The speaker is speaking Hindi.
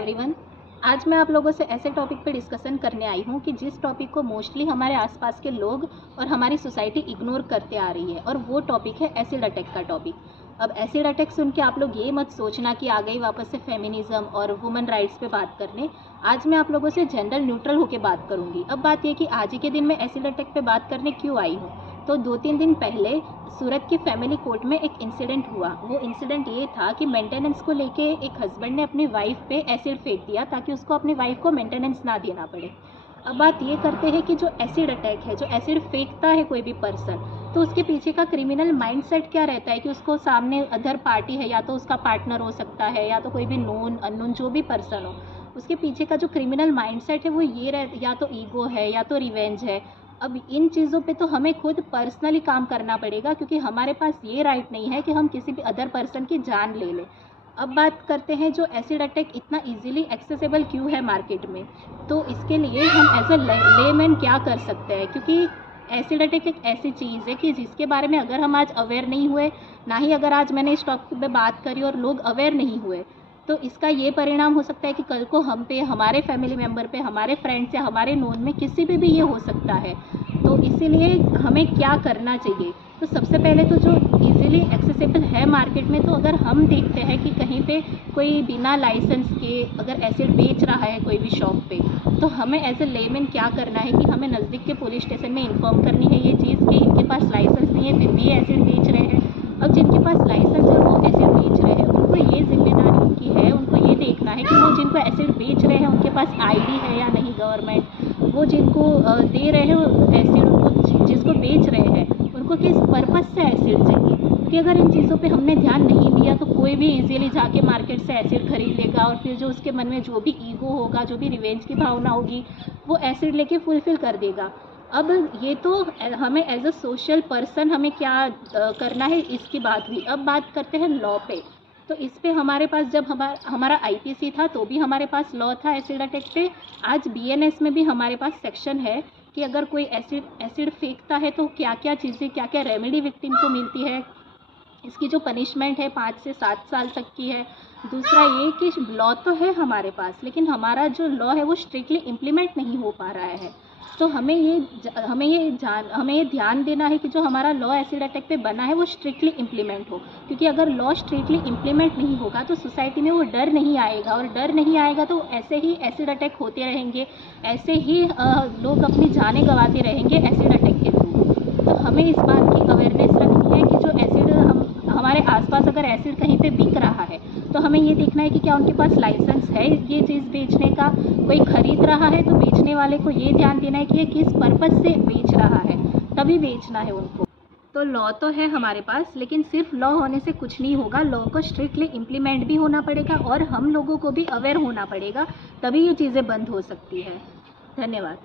एवरीवन। आज मैं आप लोगों से ऐसे टॉपिक पे डिस्कशन करने आई हूँ कि जिस टॉपिक को मोस्टली हमारे आसपास के लोग और हमारी सोसाइटी इग्नोर करते आ रही है, और वो टॉपिक है एसिड अटैक का टॉपिक। अब एसिड अटैक सुन के आप लोग ये मत सोचना कि आ गई वापस से फेमिनिज्म और वुमेन राइट्स पे बात करने। आज मैं आप लोगों से जनरल न्यूट्रल होकर बात करूँगी। अब बात ये कि आज ही के दिन मैं एसिड अटैक पे बात करने क्यों आई हूँ, तो 2-3 दिन पहले सूरत की फैमिली कोर्ट में एक इंसिडेंट हुआ। वो इंसिडेंट ये था कि मेंटेनेंस को लेके एक हस्बैंड ने अपनी वाइफ पे एसिड फेंक दिया ताकि उसको अपनी वाइफ को मेंटेनेंस ना देना पड़े। अब बात ये करते हैं कि जो एसिड अटैक है, जो एसिड फेंकता है कोई भी पर्सन, तो उसके पीछे का क्रिमिनल माइंडसेट क्या रहता है कि उसको सामने अदर पार्टी है, या तो उसका पार्टनर हो सकता है, या तो कोई भी नोन अननोन जो भी पर्सन हो, उसके पीछे का जो क्रिमिनल माइंडसेट है वो ये या तो ईगो है या तो रिवेंज है। अब इन चीज़ों पे तो हमें खुद पर्सनली काम करना पड़ेगा, क्योंकि हमारे पास ये राइट नहीं है कि हम किसी भी अदर पर्सन की जान ले लें। अब बात करते हैं जो एसिड अटैक इतना इजीली एक्सेसिबल क्यों है मार्केट में, तो इसके लिए हम एज अ लेमैन क्या कर सकते हैं, क्योंकि एसिड अटैक एक ऐसी चीज़ है कि जिसके बारे में अगर हम आज अवेयर नहीं हुए, ना ही अगर आज मैंने इस टॉपिक पे बात करी और लोग अवेयर नहीं हुए, तो इसका ये परिणाम हो सकता है कि कल को हम पे, हमारे फैमिली मेम्बर पे, हमारे फ्रेंड्स या हमारे नोन में किसी पे भी ये हो सकता है। तो इसीलिए हमें क्या करना चाहिए, तो सबसे पहले तो जो इजीली एक्सेसिबल है मार्केट में, तो अगर हम देखते हैं कि कहीं पे कोई बिना लाइसेंस के अगर एसिड बेच रहा है कोई भी शॉप पे, तो हमें एज ए लेमैन क्या करना है कि हमें नज़दीक के पुलिस स्टेशन में इन्फॉर्म करनी है ये चीज़ कि इनके पास लाइसेंस नहीं है फिर भी एसिड बेच रहे हैं। अब जिनके पास लाइसेंस है वो एसिड बेच रहे हैं, उनको ये जिम्मेदारी उनकी है, उनको ये देखना है कि वो जिनको एसिड बेच रहे हैं उनके पास आईडी है या नहीं गवर्नमेंट, वो जिनको दे रहे हैं एसिड, उनको जिसको बेच रहे हैं उनको किस पर्पज़ से एसिड चाहिए। कि अगर इन चीज़ों पे हमने ध्यान नहीं दिया तो कोई भी इजीली जाके मार्केट से एसिड खरीद लेगा, और फिर जो उसके मन में जो भी ईगो होगा, जो भी रिवेंज की भावना होगी, वो एसिड लेके फुलफिल कर देगा। अब ये तो हमें एज अ सोशल पर्सन हमें क्या करना है इसकी बात हुई। अब बात करते हैं लॉ पे। तो इस पे हमारे पास जब हमारा आईपीसी था तो भी हमारे पास लॉ था एसिड अटैक पे। आज बीएनएस में भी हमारे पास सेक्शन है कि अगर कोई एसिड फेंकता है तो क्या क्या चीज़ें, क्या क्या रेमेडी विक्टिम को मिलती है। इसकी जो पनिशमेंट है 5 से 7 साल तक की है। दूसरा ये कि लॉ तो है हमारे पास, लेकिन हमारा जो लॉ है वो स्ट्रिक्टली इम्प्लीमेंट नहीं हो पा रहा है। तो हमें ये ध्यान देना है कि जो हमारा लॉ एसिड अटैक पे बना है वो स्ट्रिक्टली इम्प्लीमेंट हो, क्योंकि अगर लॉ स्ट्रिक्टली इम्प्लीमेंट नहीं होगा तो सोसाइटी में वो डर नहीं आएगा, और डर नहीं आएगा तो ऐसे ही एसिड अटैक होते रहेंगे, ऐसे ही लोग अपनी जानें गंवाते रहेंगे एसिड अटैक के थ्रू। तो हमें इस बात की अवेयरनेस रखनी है कि जो एसिड हमारे आसपास अगर एसिड कहीं पे बिक रहा है तो हमें ये देखना है कि क्या उनके पास लाइसेंस है ये चीज़ बेचने का। कोई खरीद रहा है तो बेचने वाले को ये ध्यान देना है कि ये किस पर्पज़ से बेच रहा है, तभी बेचना है उनको। तो लॉ तो है हमारे पास, लेकिन सिर्फ लॉ होने से कुछ नहीं होगा, लॉ को स्ट्रिक्टली इम्प्लीमेंट भी होना पड़ेगा और हम लोगों को भी अवेयर होना पड़ेगा, तभी ये चीज़ें बंद हो सकती है। धन्यवाद।